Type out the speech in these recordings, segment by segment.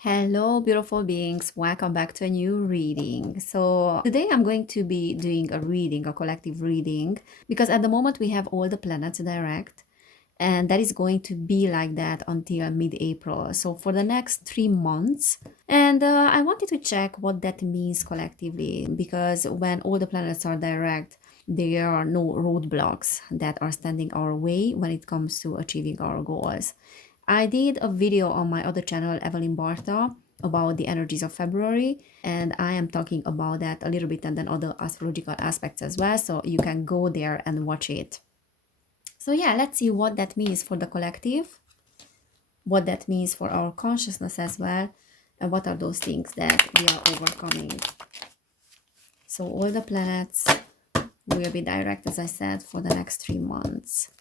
Hello, beautiful beings. Welcome back to a new reading. So, today I'm going to be doing a reading, a collective reading, because at the moment we have all the planets direct, and that is going to be like that until mid April. So, for the next 3 months. And I wanted to check what that means collectively, because when all the planets are direct, there are no roadblocks that are standing our way when it comes to achieving our goals. I did a video on my other channel, Evelin about the energies of February, and I am talking about that a little bit and then other astrological aspects as well. So you can go there and watch it. So, yeah, let's see what that means for the collective, what that means for our consciousness as well, and what are those things that we are overcoming. So, all the planets will be direct, as I said, for the next 3 months.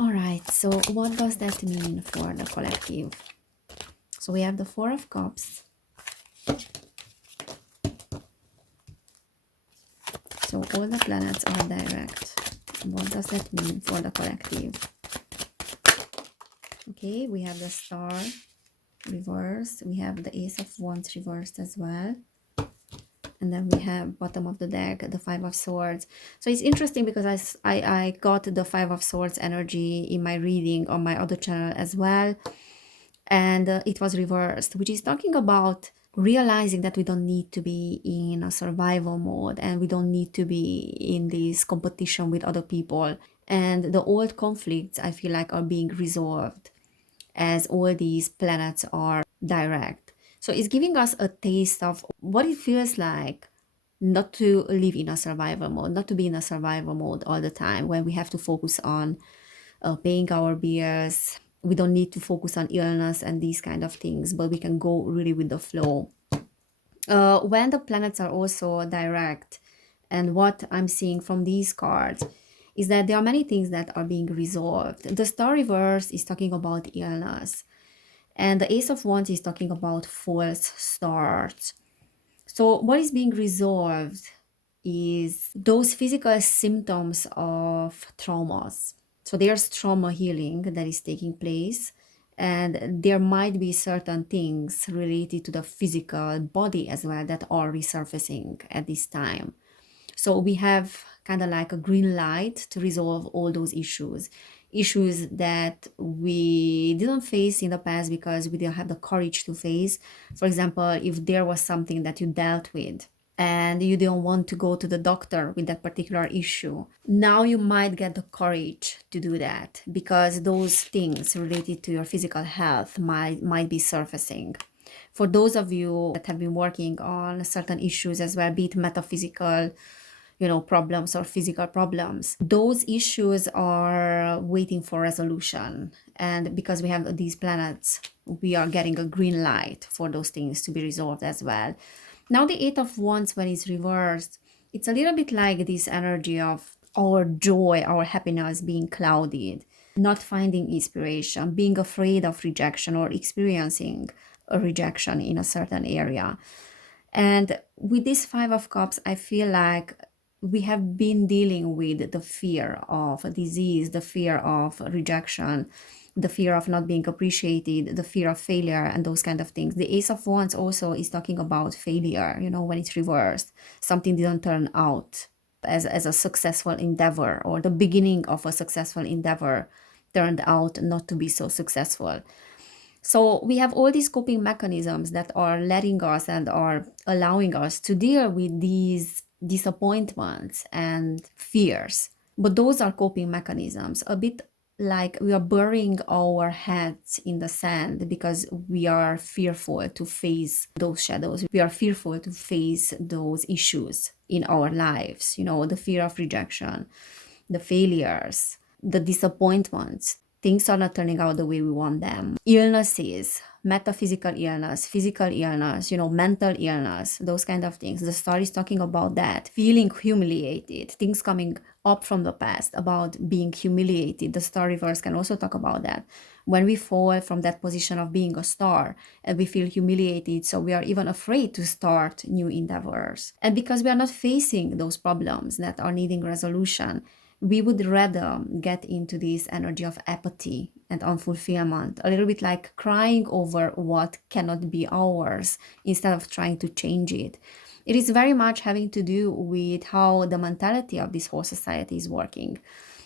All right, so what does that mean for the collective? So we have the Four of Cups. So all the planets are direct. What does that mean for the collective? Okay, we have the Star reversed. We have the Ace of Wands reversed as well. And then we have bottom of the deck, the Five of Swords. So it's interesting because I got the Five of Swords energy in my reading on my other channel as well. And it was reversed, which is talking about realizing that we don't need to be in a survival mode and we don't need to be in this competition with other people. And the old conflicts, I feel like, are being resolved as all these planets are direct. So it's giving us a taste of what it feels like not to live in a survival mode, not to be in a survival mode all the time when we have to focus on paying our bills. We don't need to focus on illness and these kind of things, but we can go really with the flow. When the planets are also direct, and what I'm seeing from these cards is that there are many things that are being resolved. The Star reverse is talking about illness, and the Ace of Wands is talking about false starts. So, what is being resolved is those physical symptoms of traumas. So, there's trauma healing that is taking place, and there might be certain things related to the physical body as well that are resurfacing at this time. So we have kind of like a green light to resolve all those issues that we didn't face in the past because we didn't have the courage to face. For example, if there was something that you dealt with and you didn't want to go to the doctor with that particular issue, now you might get the courage to do that because those things related to your physical health might be surfacing. For those of you that have been working on certain issues as well, be it metaphysical, problems or physical problems, those issues are waiting for resolution. And because we have these planets, we are getting a green light for those things to be resolved as well. Now, the Eight of Wands, when it's reversed, it's a little bit like this energy of our joy, our happiness being clouded, not finding inspiration, being afraid of rejection or experiencing a rejection in a certain area. And with this Five of Cups, I feel like we have been dealing with the fear of disease, the fear of rejection, the fear of not being appreciated, the fear of failure, and those kind of things. The Ace of Wands also is talking about failure, when it's reversed, something didn't turn out as a successful endeavor, or the beginning of a successful endeavor turned out not to be so successful. So we have all these coping mechanisms that are letting us and are allowing us to deal with these disappointments and fears. But those are coping mechanisms, a bit like we are burying our heads in the sand because we are fearful to face those shadows. We are fearful to face those issues in our lives, the fear of rejection, the failures, the disappointments. Things are not turning out the way we want them. Illnesses, metaphysical illness, physical illness, mental illness, those kind of things. The Star is talking about that. Feeling humiliated, things coming up from the past about being humiliated. The Star reverse can also talk about that. When we fall from that position of being a star and we feel humiliated, so we are even afraid to start new endeavors. And because we are not facing those problems that are needing resolution, we would rather get into this energy of apathy and unfulfillment, a little bit like crying over what cannot be ours instead of trying to change it. It is very much having to do with how the mentality of this whole society is working.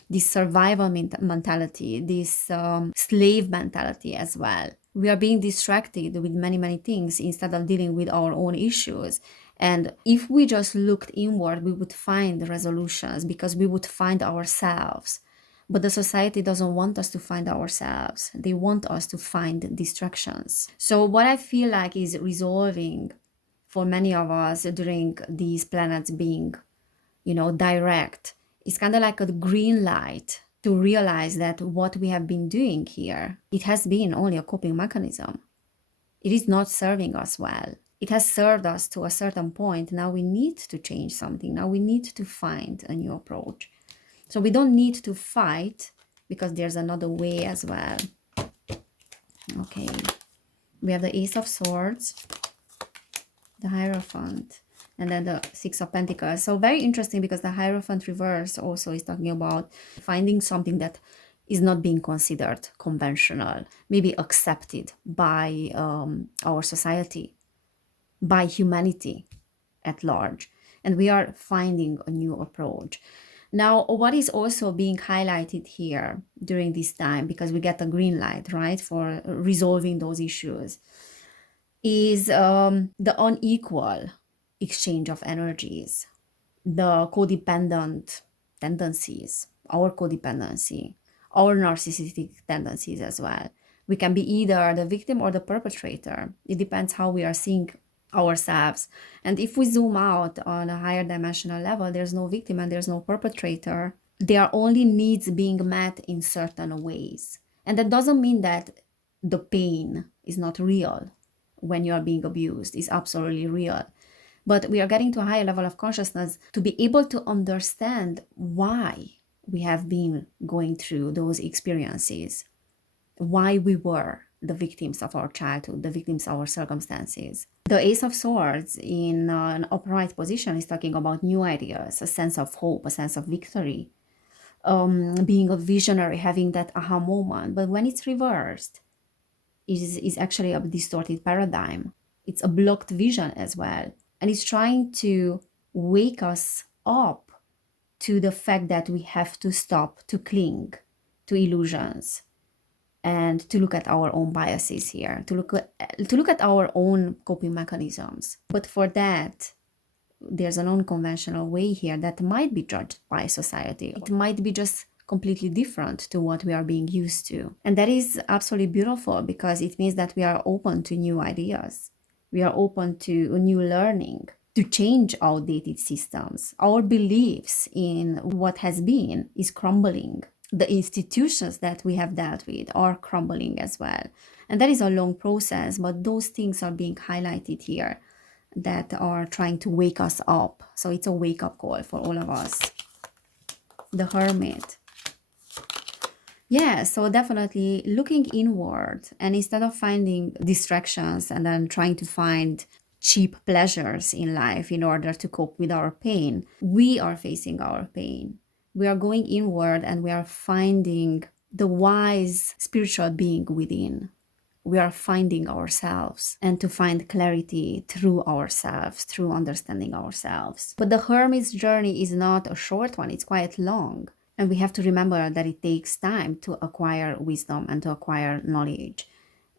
This survival mentality, this slave mentality as well. We are being distracted with many, many things instead of dealing with our own issues. And if we just looked inward, we would find resolutions because we would find ourselves. But the society doesn't want us to find ourselves. They want us to find distractions. So what I feel like is resolving for many of us during these planets being, direct, it's kind of like a green light to realize that what we have been doing here, it has been only a coping mechanism. It is not serving us well. It has served us to a certain point. Now we need to change something. Now we need to find a new approach. So we don't need to fight because there's another way as well. Okay. We have the Ace of Swords, the Hierophant, and then the Six of Pentacles. So very interesting because the Hierophant reverse also is talking about finding something that is not being considered conventional, maybe accepted by our society, by humanity at large. And we are finding a new approach. Now, what is also being highlighted here during this time, because we get a green light, right, for resolving those issues, is the unequal exchange of energies, the codependent tendencies, our codependency, our narcissistic tendencies as well. We can be either the victim or the perpetrator. It depends how we are seeing ourselves. And if we zoom out on a higher dimensional level, there's no victim and there's no perpetrator. There are only needs being met in certain ways. And that doesn't mean that the pain is not real when you are being abused. It's absolutely real. But we are getting to a higher level of consciousness to be able to understand why we have been going through those experiences, why we were the victims of our childhood, the victims of our circumstances. The Ace of Swords in an upright position is talking about new ideas, a sense of hope, a sense of victory, being a visionary, having that aha moment. But when it's reversed, is actually a distorted paradigm. It's a blocked vision as well. And it's trying to wake us up to the fact that we have to stop to cling to illusions and to look at our own biases here, to look at our own coping mechanisms. But for that, there's an unconventional way here that might be judged by society. It might be just completely different to what we are being used to. And that is absolutely beautiful because it means that we are open to new ideas. We are open to new learning, to change outdated systems. Our beliefs in what has been is crumbling. The institutions that we have dealt with are crumbling as well. And that is a long process, but those things are being highlighted here that are trying to wake us up. So it's a wake-up call for all of us. The Hermit. Yeah, so definitely looking inward, and instead of finding distractions and then trying to find cheap pleasures in life in order to cope with our pain, we are facing our pain. We are going inward and we are finding the wise spiritual being within. We are finding ourselves and to find clarity through ourselves, through understanding ourselves. But the Hermit's journey is not a short one, it's quite long. And we have to remember that it takes time to acquire wisdom and to acquire knowledge.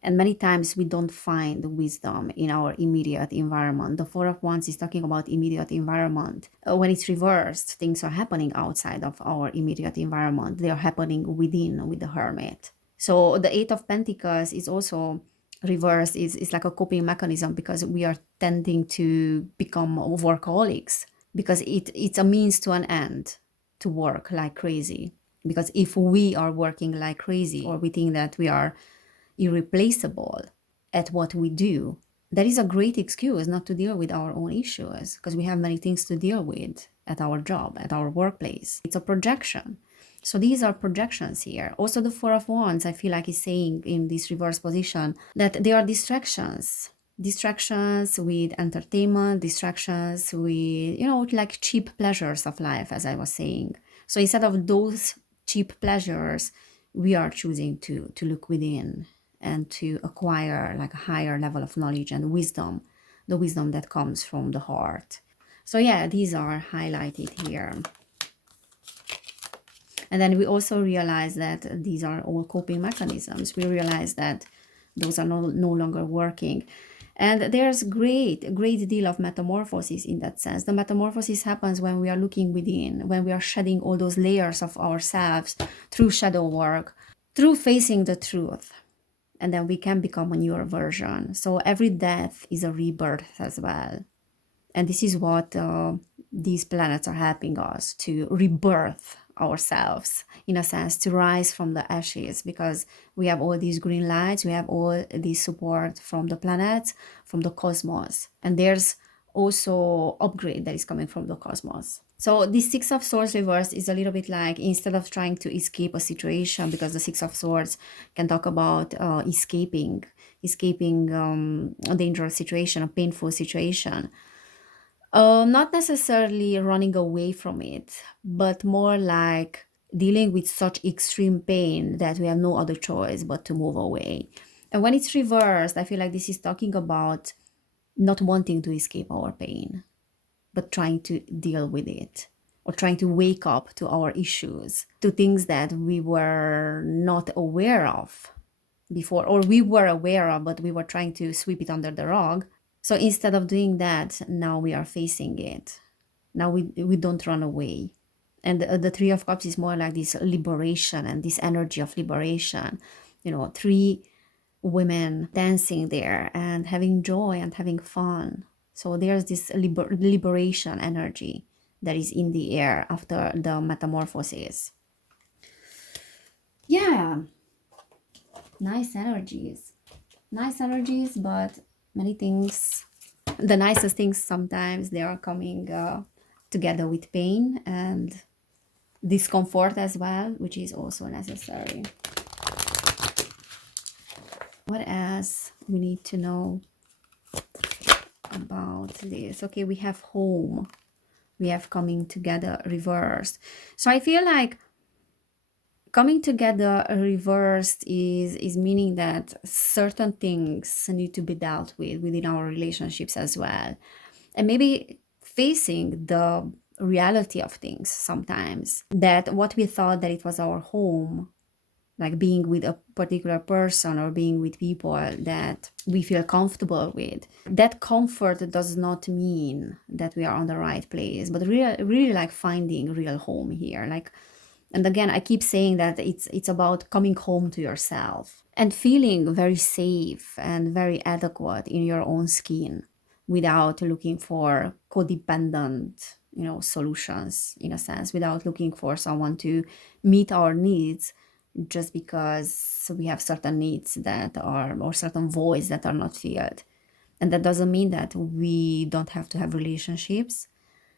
And many times we don't find wisdom in our immediate environment. The Four of Wands is talking about immediate environment. When it's reversed, things are happening outside of our immediate environment. They are happening within with the Hermit. So the Eight of Pentacles is also reversed. It's like a coping mechanism because we are tending to become workaholics because it's a means to an end to work like crazy. Because if we are working like crazy or we think that we are irreplaceable at what we do, that is a great excuse not to deal with our own issues because we have many things to deal with at our job, at our workplace. It's a projection. So these are projections here. Also the Four of Wands, I feel like is saying in this reverse position that they are distractions. Distractions with entertainment, distractions with, like cheap pleasures of life, as I was saying. So instead of those cheap pleasures, we are choosing to look within and to acquire like a higher level of knowledge and wisdom, the wisdom that comes from the heart. So yeah, these are highlighted here. And then we also realize that these are all coping mechanisms. We realize that those are no longer working. And there's great deal of metamorphosis in that sense. The metamorphosis happens when we are looking within, when we are shedding all those layers of ourselves through shadow work, through facing the truth. And then we can become a newer version. So every death is a rebirth as well. And this is what these planets are helping us to rebirth ourselves, in a sense, to rise from the ashes, because we have all these green lights, we have all this support from the planets, from the cosmos. And there's also upgrade that is coming from the cosmos. So this Six of Swords reversed is a little bit like, instead of trying to escape a situation, because the Six of Swords can talk about escaping a dangerous situation, a painful situation. Not necessarily running away from it, but more like dealing with such extreme pain that we have no other choice but to move away. And when it's reversed, I feel like this is talking about not wanting to escape our pain, but trying to deal with it, or trying to wake up to our issues, to things that we were not aware of before, or we were aware of, but we were trying to sweep it under the rug. So instead of doing that, now we are facing it. Now we don't run away. And the Three of Cups is more like this liberation and this energy of liberation. You know, three women dancing there and having joy and having fun. So there's this liberation energy that is in the air after the metamorphosis. Yeah, nice energies. Nice energies, but many things, the nicest things, sometimes they are coming together with pain and discomfort as well, which is also necessary. What else we need to know about this? Okay, we have home, we have coming together reversed. So I feel like coming together reversed is meaning that certain things need to be dealt with within our relationships as well, and maybe facing the reality of things sometimes, that what we thought that it was our home, like being with a particular person or being with people that we feel comfortable with, that comfort does not mean that we are on the right place, but really like finding real home here. Like, and again, I keep saying that it's about coming home to yourself and feeling very safe and very adequate in your own skin, without looking for codependent, solutions, in a sense, without looking for someone to meet our needs just because we have certain needs that are, or certain voids that are not filled. And that doesn't mean that we don't have to have relationships.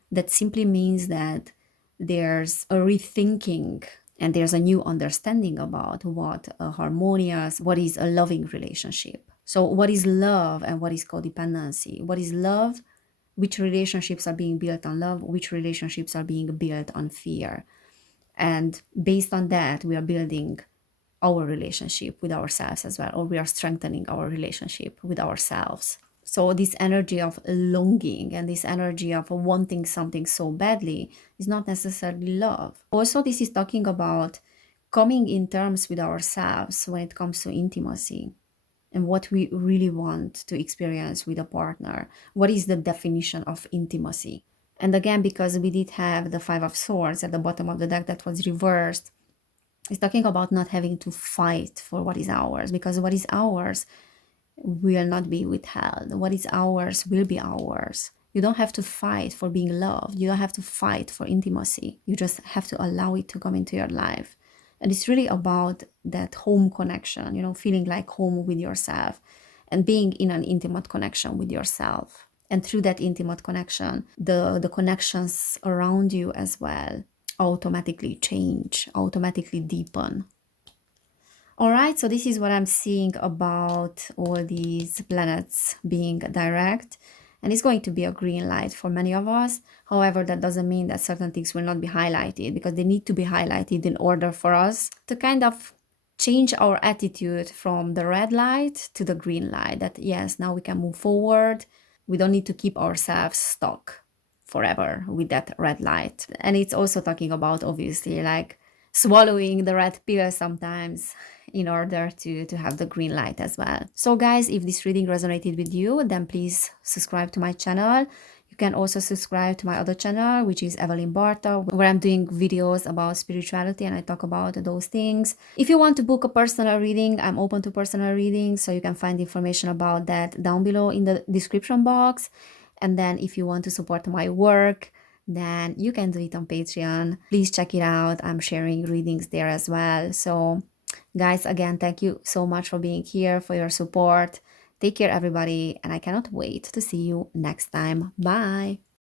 That simply means that there's a rethinking and there's a new understanding about what a harmonious, what is a loving relationship. So what is love and what is codependency? What is love? Which relationships are being built on love? Which relationships are being built on fear? And based on that, we are building our relationship with ourselves as well, or we are strengthening our relationship with ourselves. So this energy of longing and this energy of wanting something so badly is not necessarily love. Also, this is talking about coming in terms with ourselves when it comes to intimacy and what we really want to experience with a partner. What is the definition of intimacy? And again, because we did have the Five of Swords at the bottom of the deck that was reversed, it's talking about not having to fight for what is ours, because what is ours will not be withheld. What is ours will be ours. You don't have to fight for being loved. You don't have to fight for intimacy. You just have to allow it to come into your life. And it's really about that home connection, feeling like home with yourself and being in an intimate connection with yourself. And through that intimate connection, the connections around you as well automatically change, automatically deepen. All right, so this is what I'm seeing about all these planets being direct. and it's going to be a green light for many of us. However, that doesn't mean that certain things will not be highlighted, because they need to be highlighted in order for us to kind of change our attitude from the red light to the green light, that yes, now we can move forward. We don't need to keep ourselves stuck forever with that red light. And it's also talking about, obviously, like swallowing the red pill sometimes in order to have the green light as well. So guys, if this reading resonated with you, then please subscribe to my channel. You can also subscribe to my other channel, which is Evelin Barta, where I'm doing videos about spirituality and I talk about those things. If you want to book a personal reading, I'm open to personal readings, so you can find information about that down below in the description box. And then if you want to support my work, then you can do it on Patreon. Please check it out. I'm sharing readings there as well. So guys, again, thank you so much for being here, for your support. Take care, everybody, and I cannot wait to see you next time. Bye.